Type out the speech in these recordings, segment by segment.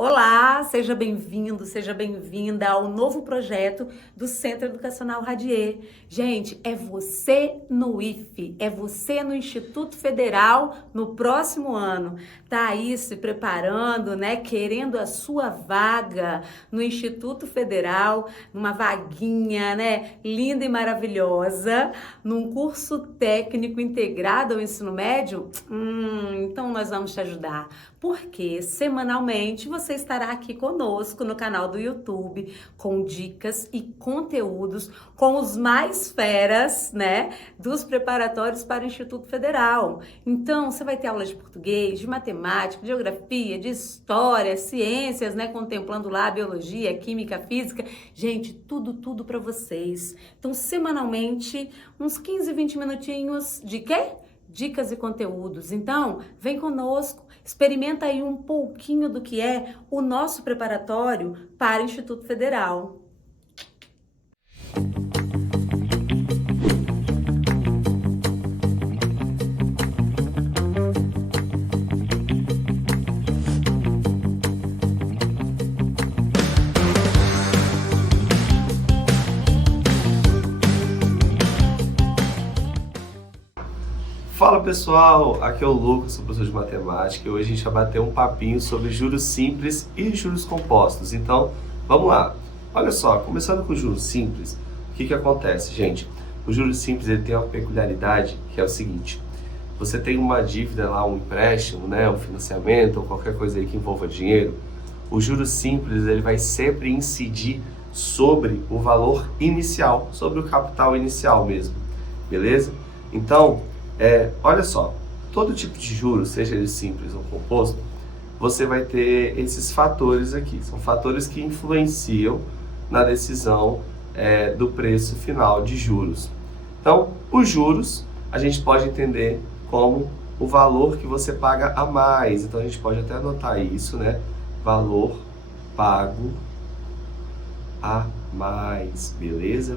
Olá, seja bem-vindo, seja bem-vinda ao novo projeto do Centro Educacional Radier. Gente, é você no IFE, é você no Instituto Federal no próximo ano. Tá aí se preparando, né? Querendo a sua vaga no Instituto Federal, numa vaguinha, né? Linda e maravilhosa, num curso técnico integrado ao ensino médio? Então nós vamos te ajudar, porque semanalmente você estará aqui conosco no canal do YouTube com dicas e conteúdos com os mais feras, né, dos preparatórios para o Instituto Federal. Então, você vai ter aula de português, de matemática, de geografia, de história, ciências, né, contemplando lá biologia, química, física. Gente, tudo para vocês. Então, semanalmente, uns 15, 20 minutinhos de quê? Dicas e conteúdos. Então, vem conosco, experimenta aí um pouquinho do que é o nosso preparatório para o Instituto Federal. Fala pessoal, aqui é o Lucas, sou professor de matemática e hoje a gente vai bater um papinho sobre juros simples e juros compostos. Então, vamos lá. Olha só, começando com juros simples, o que acontece, gente? O juros simples ele tem uma peculiaridade que é o seguinte: você tem uma dívida lá, um empréstimo, né, um financiamento ou qualquer coisa aí que envolva dinheiro, o juros simples ele vai sempre incidir sobre o valor inicial, sobre o capital inicial mesmo, beleza? Então, olha só, todo tipo de juros, seja ele simples ou composto, você vai ter esses fatores aqui. São fatores que influenciam na decisão do preço final de juros. Então, os juros a gente pode entender como o valor que você paga a mais. Então, a gente pode até anotar isso, né? Valor pago a mais, beleza?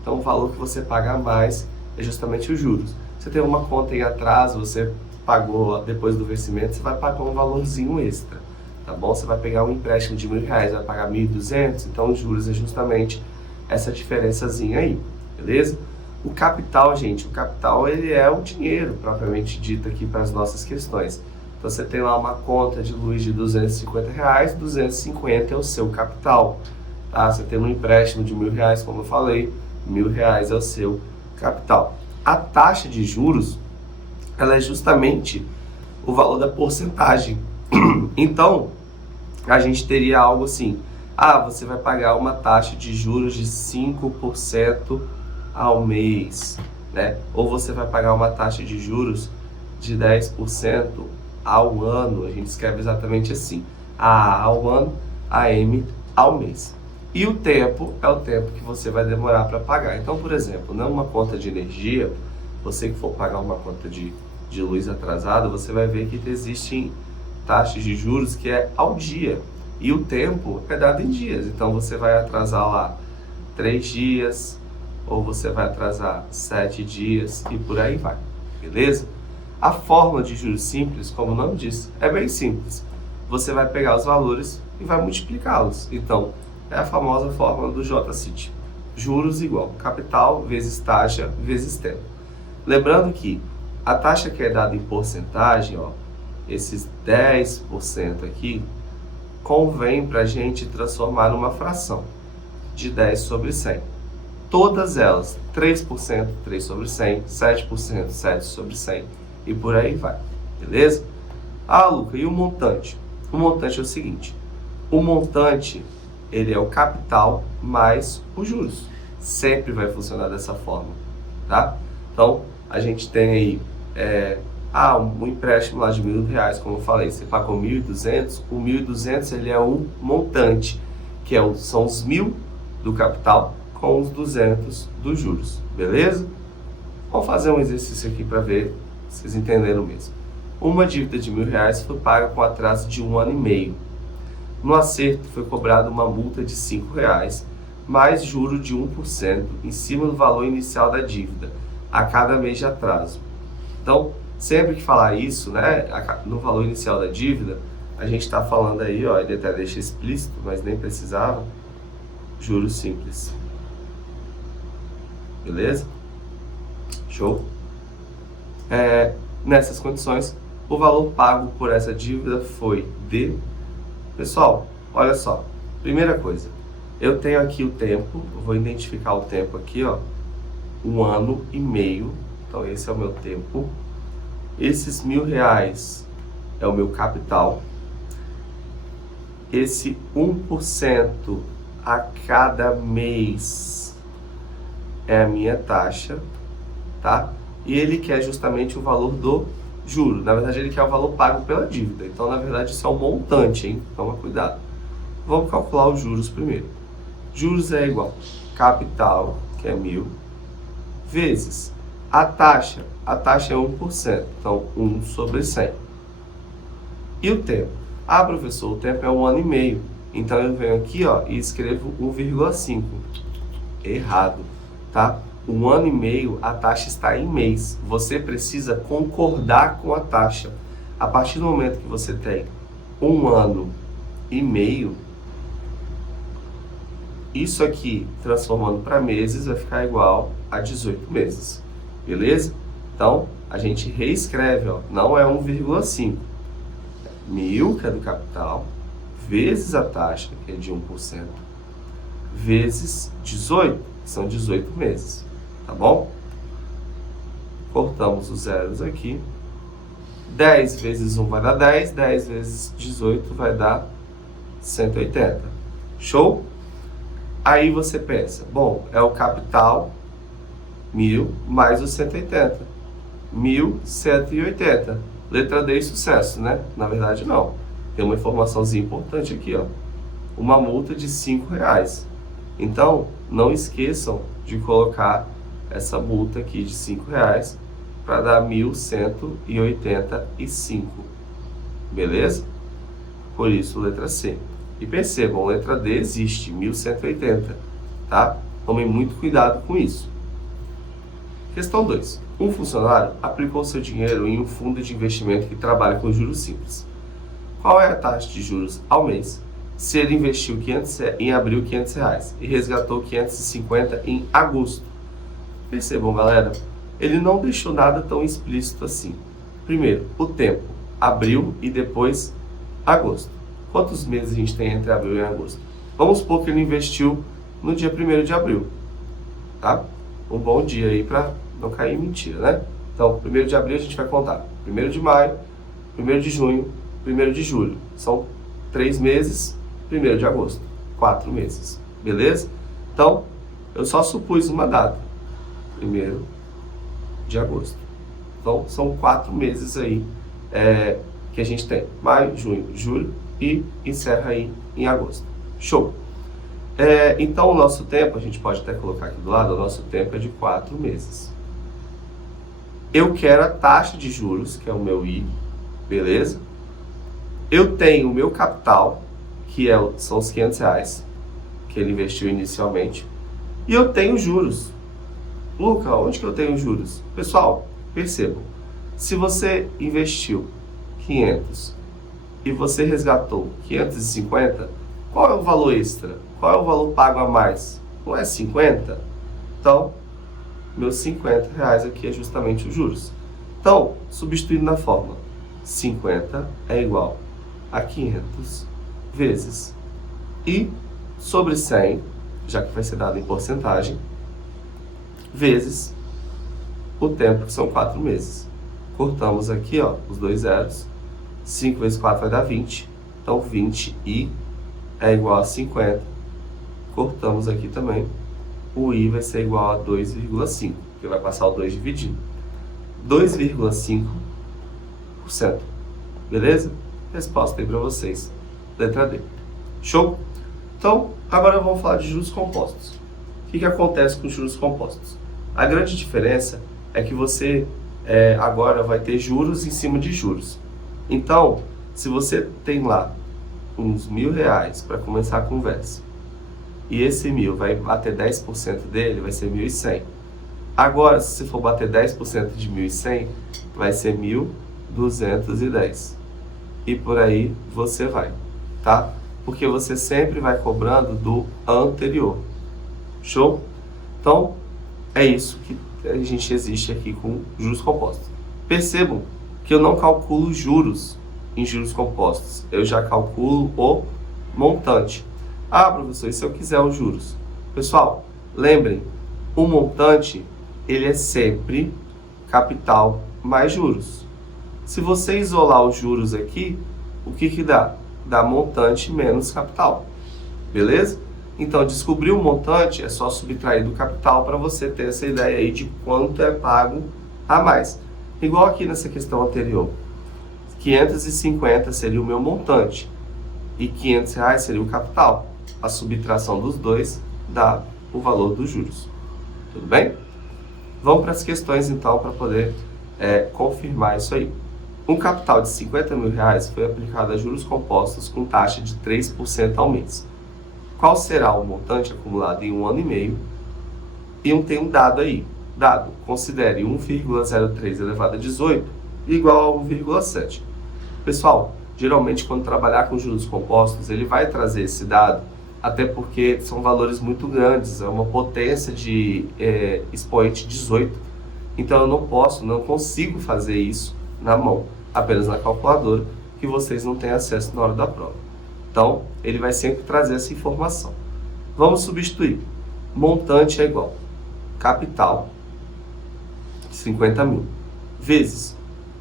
Então, o valor que você paga a mais é justamente os juros. Você tem uma conta em atraso, você pagou depois do vencimento, você vai pagar um valorzinho extra, tá bom? Você vai pegar um empréstimo de R$1.000, vai pagar 1.200, então os juros é justamente essa diferençazinha aí, beleza? O capital, gente, o capital ele é o dinheiro propriamente dito aqui para as nossas questões. Então você tem lá uma conta de luz de R$250, 250 é o seu capital, tá? Você tem um empréstimo de R$1.000, como eu falei, R$1.000 é o seu capital. A taxa de juros, ela é justamente o valor da porcentagem. Então, a gente teria algo assim: você vai pagar uma taxa de juros de 5% ao mês, né? Ou você vai pagar uma taxa de juros de 10% ao ano. A gente escreve exatamente assim: A ao ano, AM ao mês. E o tempo é o tempo que você vai demorar para pagar. Então, por exemplo, numa conta de energia, você que for pagar uma conta de luz atrasada, você vai ver que existem taxas de juros que é ao dia. E o tempo é dado em dias. Então, você vai atrasar lá 3 dias, ou você vai atrasar 7 dias e por aí vai, beleza? A fórmula de juros simples, como o nome diz, é bem simples. Você vai pegar os valores e vai multiplicá-los. Então, é a famosa fórmula do J-Cit. Juros igual capital vezes taxa vezes tempo. Lembrando que a taxa que é dada em porcentagem, esses 10% aqui, convém para a gente transformar numa fração de 10 sobre 100. Todas elas, 3%, 3 sobre 100, 7%, 7 sobre 100 e por aí vai, beleza? Luca, e o montante? O montante é o seguinte: o montante ele é o capital mais os juros. Sempre vai funcionar dessa forma, tá? Então, a gente tem aí um empréstimo lá de R$1.000, como eu falei, você pagou 1.200, o 1.200 ele é um montante, que são os 1.000 do capital com os 200 dos juros, beleza? Vamos fazer um exercício aqui para ver se vocês entenderam mesmo. Uma dívida de R$1.000 foi paga com atraso de 1 ano e meio. No acerto foi cobrada uma multa de R$5, mais juro de 1% em cima do valor inicial da dívida, a cada mês de atraso. Então, sempre que falar isso, né, no valor inicial da dívida, a gente está falando aí, ó, ele até deixa explícito, mas nem precisava, juros simples. Beleza? Show? Nessas condições, o valor pago por essa dívida foi de... Pessoal, olha só. Primeira coisa, eu tenho aqui o tempo, eu vou identificar o tempo aqui, ó. 1 ano e meio. Então, esse é o meu tempo. Esses R$1.000 é o meu capital. Esse 1% a cada mês é a minha taxa, tá? E ele quer justamente o valor do juro. Na verdade, ele quer o valor pago pela dívida. Então, na verdade, isso é um montante, hein? Toma cuidado. Vamos calcular os juros primeiro. Juros é igual capital, que é 1.000, vezes a taxa. A taxa é 1%, então 1 sobre 100. E o tempo? Ah, professor, o tempo é 1 ano e meio. Então eu venho aqui, ó, e escrevo 1,5. Errado, tá? 1 ano e meio, a taxa está em mês. Você precisa concordar com a taxa. A partir do momento que você tem 1 ano e meio, isso aqui, transformando para meses, vai ficar igual a 18 meses. Beleza? Então, a gente reescreve, ó, não é 1,5. 1.000, que é do capital, vezes a taxa, que é de 1%, vezes 18, que são 18 meses. Tá bom? Cortamos os zeros aqui. 10 vezes 1 vai dar 10, 10 vezes 18 vai dar 180. Show? Aí você pensa, bom, é o capital 1.000 mais os 180. 1.180. Letra D, sucesso, né? Na verdade, não. Tem uma informaçãozinha importante aqui, ó. Uma multa de R$5. Então, não esqueçam de colocar essa multa aqui de R$5 para dar 1.185. Beleza? Por isso, letra C. E percebam, letra D existe, 1.180, tá? Tomem muito cuidado com isso. Questão 2. Um funcionário aplicou seu dinheiro em um fundo de investimento que trabalha com juros simples. Qual é a taxa de juros ao mês se ele investiu em abril R$500 e resgatou 550 em agosto? Percebam, galera, ele não deixou nada tão explícito assim. Primeiro, o tempo, abril e depois agosto. Quantos meses a gente tem entre abril e agosto? Vamos supor que ele investiu no dia 1º de abril, tá? Um bom dia aí para não cair em mentira, né? Então, 1º de abril a gente vai contar 1º de maio, 1º de junho, 1º de julho. São 3 meses, 1º de agosto, 4 meses, beleza? Então, eu só supus uma data, 1º de agosto. Então, são 4 meses aí que a gente tem, maio, junho, julho, e encerra aí em agosto. Show! Então, o nosso tempo, a gente pode até colocar aqui do lado, o nosso tempo é de 4 meses. Eu quero a taxa de juros, que é o meu I, beleza? Eu tenho o meu capital, que são os R$500, que ele investiu inicialmente, e eu tenho juros. Luca, onde que eu tenho juros? Pessoal, percebam, se você investiu 500 e você resgatou 550, qual é o valor extra? Qual é o valor pago a mais? Não é 50? Então, meus R$50 aqui é justamente os juros. Então, substituindo na fórmula, 50 é igual a 500 vezes I sobre 100, já que vai ser dado em porcentagem, vezes o tempo, que são 4 meses. Cortamos aqui, ó, os dois zeros. 5 vezes 4 vai dar 20. Então, 20i é igual a 50. Cortamos aqui também. O i vai ser igual a 2,5, porque vai passar o 2 dividindo. 2,5%. Beleza? Resposta aí para vocês. Letra D. Show? Então, agora vamos falar de juros compostos. O que acontece com juros compostos? A grande diferença é que você agora vai ter juros em cima de juros. Então, se você tem lá uns R$1.000 para começar a conversa, e esse 1.000 vai bater 10% dele, vai ser 1.100. Agora, se você for bater 10% de 1.100, vai ser 1.210. e por aí você vai, tá? Porque você sempre vai cobrando do anterior. Show? Então, é isso que a gente existe aqui com juros compostos. Percebam que eu não calculo juros em juros compostos. Eu já calculo o montante. Ah, professor, e se eu quiser os juros? Pessoal, lembrem, o montante, ele é sempre capital mais juros. Se você isolar os juros aqui, o que que dá? Dá montante menos capital. Beleza? Então, descobrir o montante é só subtrair do capital para você ter essa ideia aí de quanto é pago a mais. Igual aqui nessa questão anterior. 550 seria o meu montante e R$500 seria o capital. A subtração dos dois dá o valor dos juros. Tudo bem? Vamos para as questões então para poder confirmar isso aí. Um capital de R$50 mil foi aplicado a juros compostos com taxa de 3% ao mês. Qual será o montante acumulado em 1 ano e meio? E tem um dado aí. Dado, considere 1,03 elevado a 18 igual a 1,7. Pessoal, geralmente quando trabalhar com juros compostos, ele vai trazer esse dado, até porque são valores muito grandes, é uma potência de expoente 18. Então eu não consigo fazer isso na mão, apenas na calculadora, que vocês não têm acesso na hora da prova. Então, ele vai sempre trazer essa informação. Vamos substituir. Montante é igual capital, 50 mil, vezes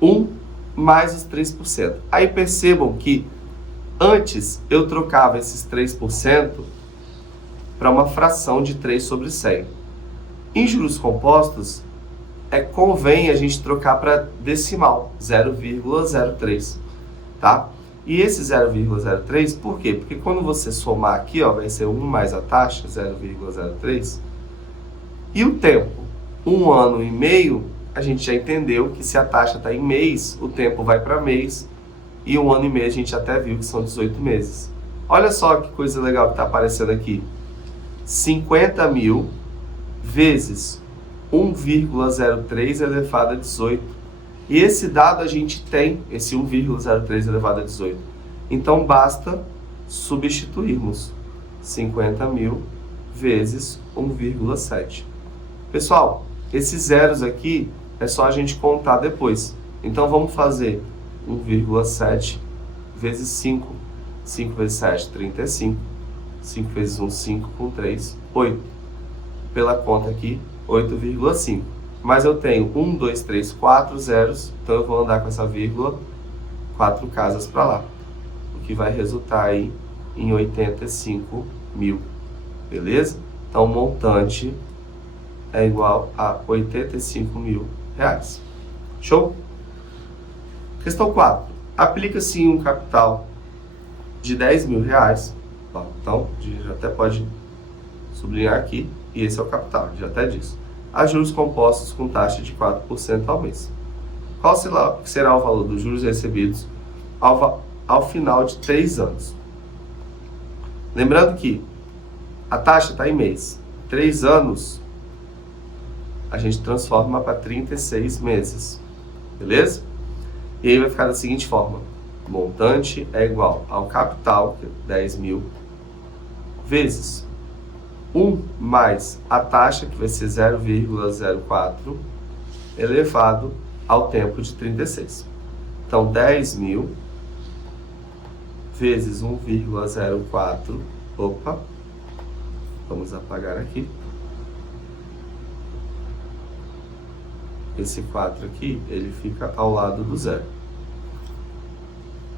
1 mais os 3%. Aí percebam que antes eu trocava esses 3% para uma fração de 3 sobre 100. Em juros compostos, convém a gente trocar para decimal, 0,03, tá? E esse 0,03, por quê? Porque quando você somar aqui, ó, vai ser 1 mais a taxa, 0,03, e o tempo, 1 ano e meio, a gente já entendeu que se a taxa está em mês, o tempo vai para mês, e 1 ano e meio a gente até viu que são 18 meses. Olha só que coisa legal que está aparecendo aqui. 50 mil vezes 1,03 elevado a 18. E esse dado a gente tem, esse 1,03 elevado a 18. Então, basta substituirmos 50 mil vezes 1,7. Pessoal, esses zeros aqui é só a gente contar depois. Então, vamos fazer 1,7 vezes 5. 5 vezes 7, 35. 5 vezes 1, 5 com 3, 8. Pela conta aqui, 8,5. Mas eu tenho 1, 2, 3, 4 zeros, então eu vou andar com essa vírgula 4 casas para lá, o que vai resultar aí em 85 mil, beleza? Então o montante é igual a 85 mil reais. Show? Questão 4. Aplica-se um capital de 10 mil reais, então já até pode sublinhar aqui, e esse é o capital, já até disse. A juros compostos com taxa de 4% ao mês. Qual será o valor dos juros recebidos ao final de 3 anos? Lembrando que a taxa está em mês. 3 anos, a gente transforma para 36 meses. Beleza? E aí vai ficar da seguinte forma. Montante é igual ao capital, que é 10 mil, vezes 1 mais a taxa, que vai ser 0,04, elevado ao tempo de 36. Então, 10 mil vezes 1,04, opa, vamos apagar aqui. Esse 4 aqui, ele fica ao lado do zero.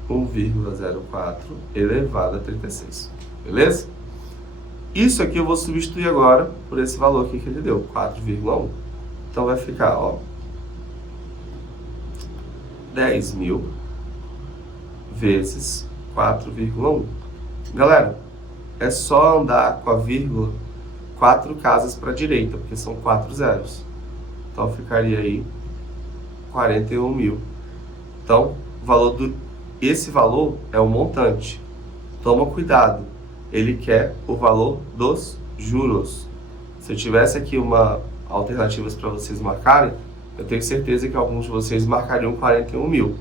1,04 elevado a 36, beleza? Isso aqui eu vou substituir agora por esse valor aqui que ele deu, 4,1. Então vai ficar, ó, 10 mil vezes 4,1. Galera, é só andar com a vírgula 4 casas para a direita, porque são 4 zeros. Então ficaria aí 41 mil. Então, esse valor é o montante. Toma cuidado. Ele quer o valor dos juros. Se eu tivesse aqui alternativas para vocês marcarem, eu tenho certeza que alguns de vocês marcariam 41 mil.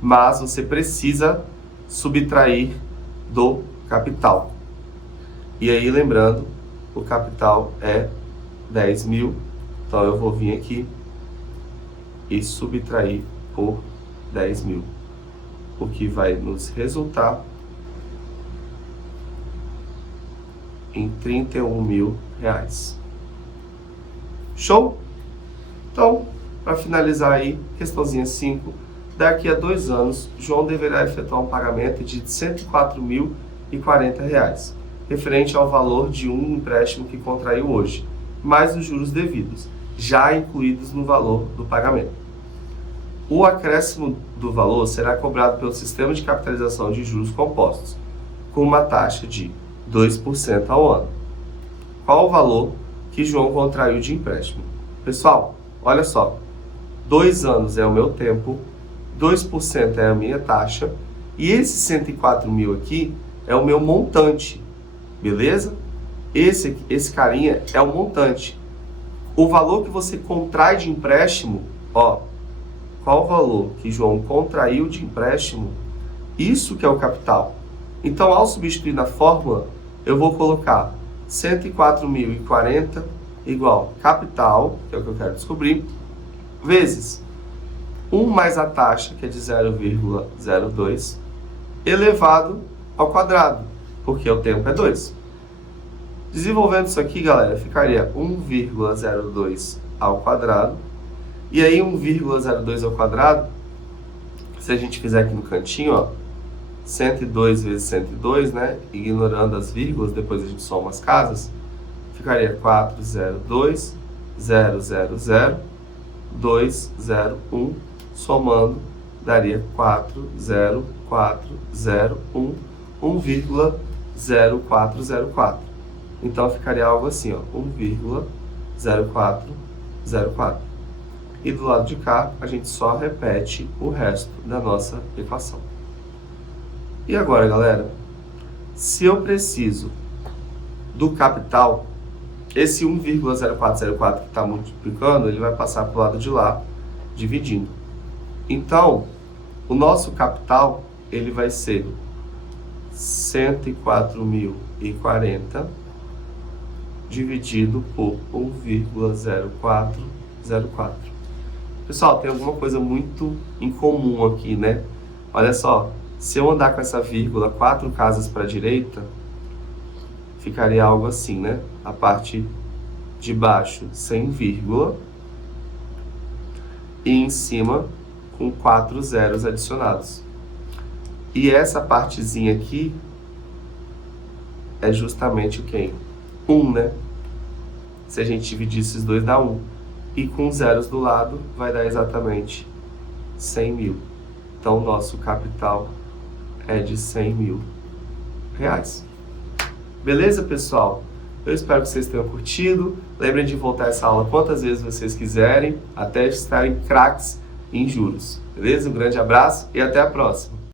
mas você precisa subtrair do capital. E aí, lembrando, o capital é 10 mil, então eu vou vir aqui e subtrair por 10 mil, o que vai nos resultar em 31 mil reais. Show? Então, para finalizar aí, questãozinha 5, daqui a 2 anos, João deverá efetuar um pagamento de R$ 104.040, referente ao valor de um empréstimo que contraiu hoje, mais os juros devidos, já incluídos no valor do pagamento. O acréscimo do valor será cobrado pelo sistema de capitalização de juros compostos, com uma taxa de 2% ao ano. Qual o valor que João contraiu de empréstimo? Pessoal, olha só, 2 anos é o meu tempo, 2% é a minha taxa, e esse 104 mil aqui é o meu montante, beleza? Esse carinha é o montante. O valor que você contrai de empréstimo, ó, qual o valor que João contraiu de empréstimo? Isso que é o capital. Então, ao substituir na fórmula, eu vou colocar 104.040 igual capital, que é o que eu quero descobrir, vezes 1 mais a taxa, que é de 0,02, elevado ao quadrado, porque o tempo é 2. Desenvolvendo isso aqui, galera, ficaria 1,02 ao quadrado. E aí 1,02 ao quadrado, se a gente fizer aqui no cantinho, ó, 102 vezes 102, né? Ignorando as vírgulas, depois a gente soma as casas, ficaria 402, 000, 201, somando, daria 40401, 1,0404. Então ficaria algo assim, ó, 1,0404. E do lado de cá, a gente só repete o resto da nossa equação. E agora, galera, se eu preciso do capital, esse 1,0404 que está multiplicando, ele vai passar para o lado de lá, dividindo. Então, o nosso capital, ele vai ser 104.040 dividido por 1,0404. Pessoal, tem alguma coisa muito incomum aqui, né? Olha só, se eu andar com essa vírgula 4 casas para a direita, ficaria algo assim, né? A parte de baixo sem vírgula e em cima com 4 zeros adicionados. E essa partezinha aqui é justamente o quê? 1, né? Se a gente dividir esses dois dá 1. E com zeros do lado vai dar exatamente 100 mil. Então, nosso capital é de 100 mil reais. Beleza, pessoal? Eu espero que vocês tenham curtido. Lembrem de voltar essa aula quantas vezes vocês quiserem, até estarem craques em juros. Beleza? Um grande abraço e até a próxima.